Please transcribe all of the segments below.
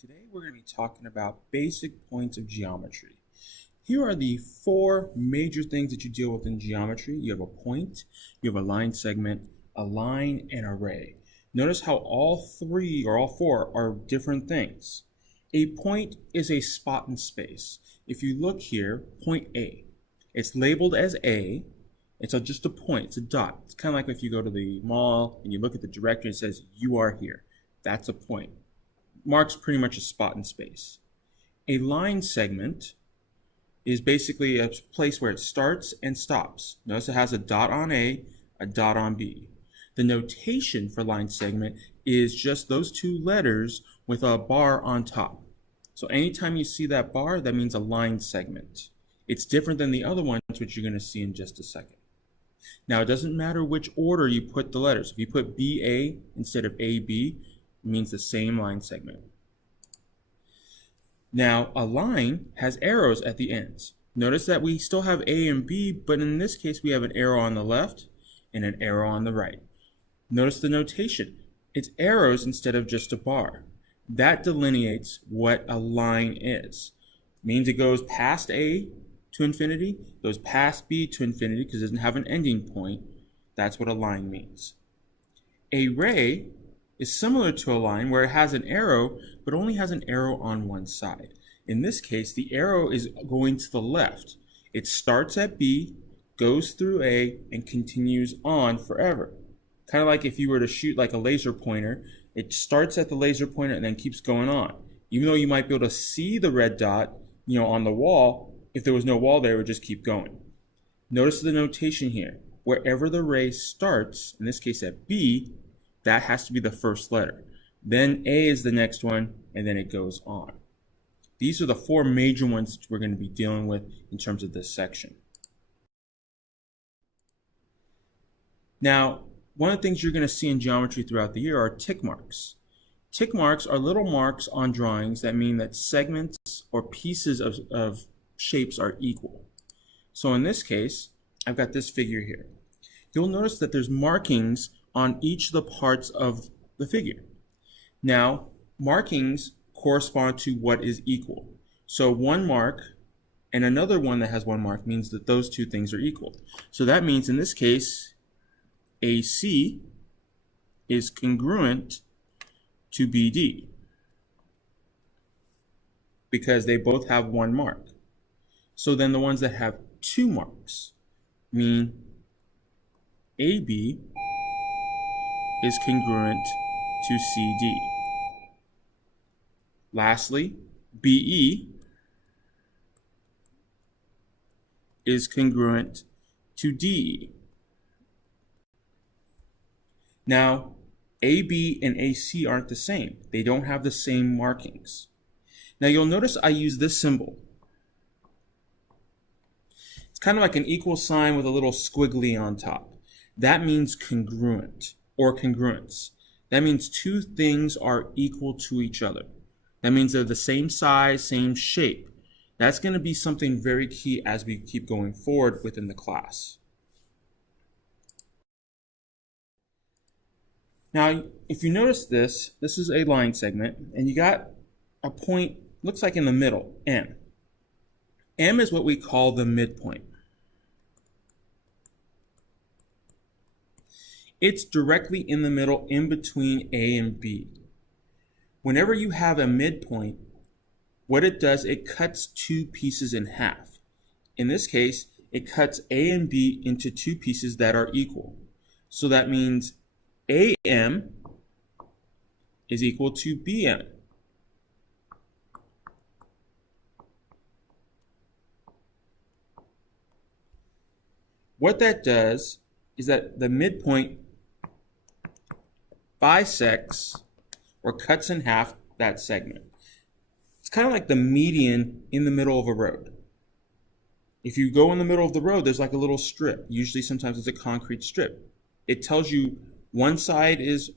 Today we're going to be talking about basic points of geometry. Here are the four major things that you deal with in geometry. You have a point, you have a line segment, a line, and a ray. Notice how all three or all four are different things. A point is a spot in space. If you look here, point A, it's labeled as A. It's just a point, it's a dot. It's kind of like if you go to the mall and you look at the directory and it says you are here. That's a point. Marks pretty much a spot in space. A line segment is basically a place where it starts and stops. Notice it has a dot on A, a dot on B. The notation for line segment is just those two letters with a bar on top. So anytime you see that bar, that means a line segment. It's different than the other ones, which you're going to see in just a second. Now, it doesn't matter which order you put the letters. If you put BA instead of AB, it means the same line segment. Now, a line has arrows at the ends. Notice that we still have A and B, but in this case, we have an arrow on the left and an arrow on the right. Notice the notation. It's arrows instead of just a bar. That delineates what a line is. It means it goes past A to infinity, goes past B to infinity because it doesn't have an ending point. That's what a line means. A ray is similar to a line where it has an arrow, but only has an arrow on one side. In this case, the arrow is going to the left. It starts at B, goes through A, and continues on forever. Kind of like if you were to shoot like a laser pointer, it starts at the laser pointer and then keeps going on. Even though you might be able to see the red dot, on the wall, if there was no wall there, it would just keep going. Notice the notation here. Wherever the ray starts, in this case at B, that has to be the first letter. Then A is the next one, and then it goes on. These are the four major ones that we're going to be dealing with in terms of this section. Now, one of the things you're going to see in geometry throughout the year are tick marks. Tick marks are little marks on drawings that mean that segments or pieces of shapes are equal. So in this case, I've got this figure here. You'll notice that there's markings on each of the parts of the figure. Now, markings correspond to what is equal. So one mark and another one that has one mark means that those two things are equal. So that means in this case, AC is congruent to BD because they both have one mark. So then the ones that have two marks mean AB is congruent to CD. Lastly, BE is congruent to DE. Now, AB and AC aren't the same. They don't have the same markings. Now you'll notice I use this symbol. It's kind of like an equal sign with a little squiggly on top. That means congruent or congruence. That means two things are equal to each other. That means they're the same size, same shape. That's going to be something very key as we keep going forward within the class. Now, if you notice this is a line segment, and you got a point, looks like in the middle, M. M is what we call the midpoint. It's directly in the middle in between A and B. Whenever you have a midpoint, what it does, it cuts two pieces in half. In this case, it cuts A and B into two pieces that are equal. So that means AM is equal to BM. What that does is that the midpoint bisects or cuts in half that segment. It's kind of like the median in the middle of a road. If you go in the middle of the road, there's like a little strip. Usually sometimes it's a concrete strip. It tells you one side is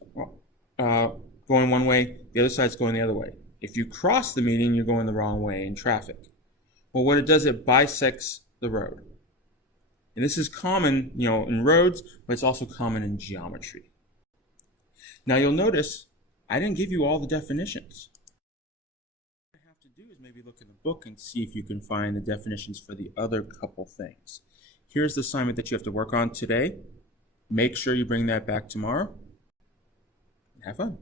going one way, the other side's going the other way. If you cross the median, you're going the wrong way in traffic. Well, what it does, it bisects the road. And this is common, in roads, but it's also common in geometry. Now you'll notice I didn't give you all the definitions. do is maybe look in the book and see if you can find the definitions for the other couple things. Here's the assignment that you have to work on today. Make sure you bring that back tomorrow. Have fun.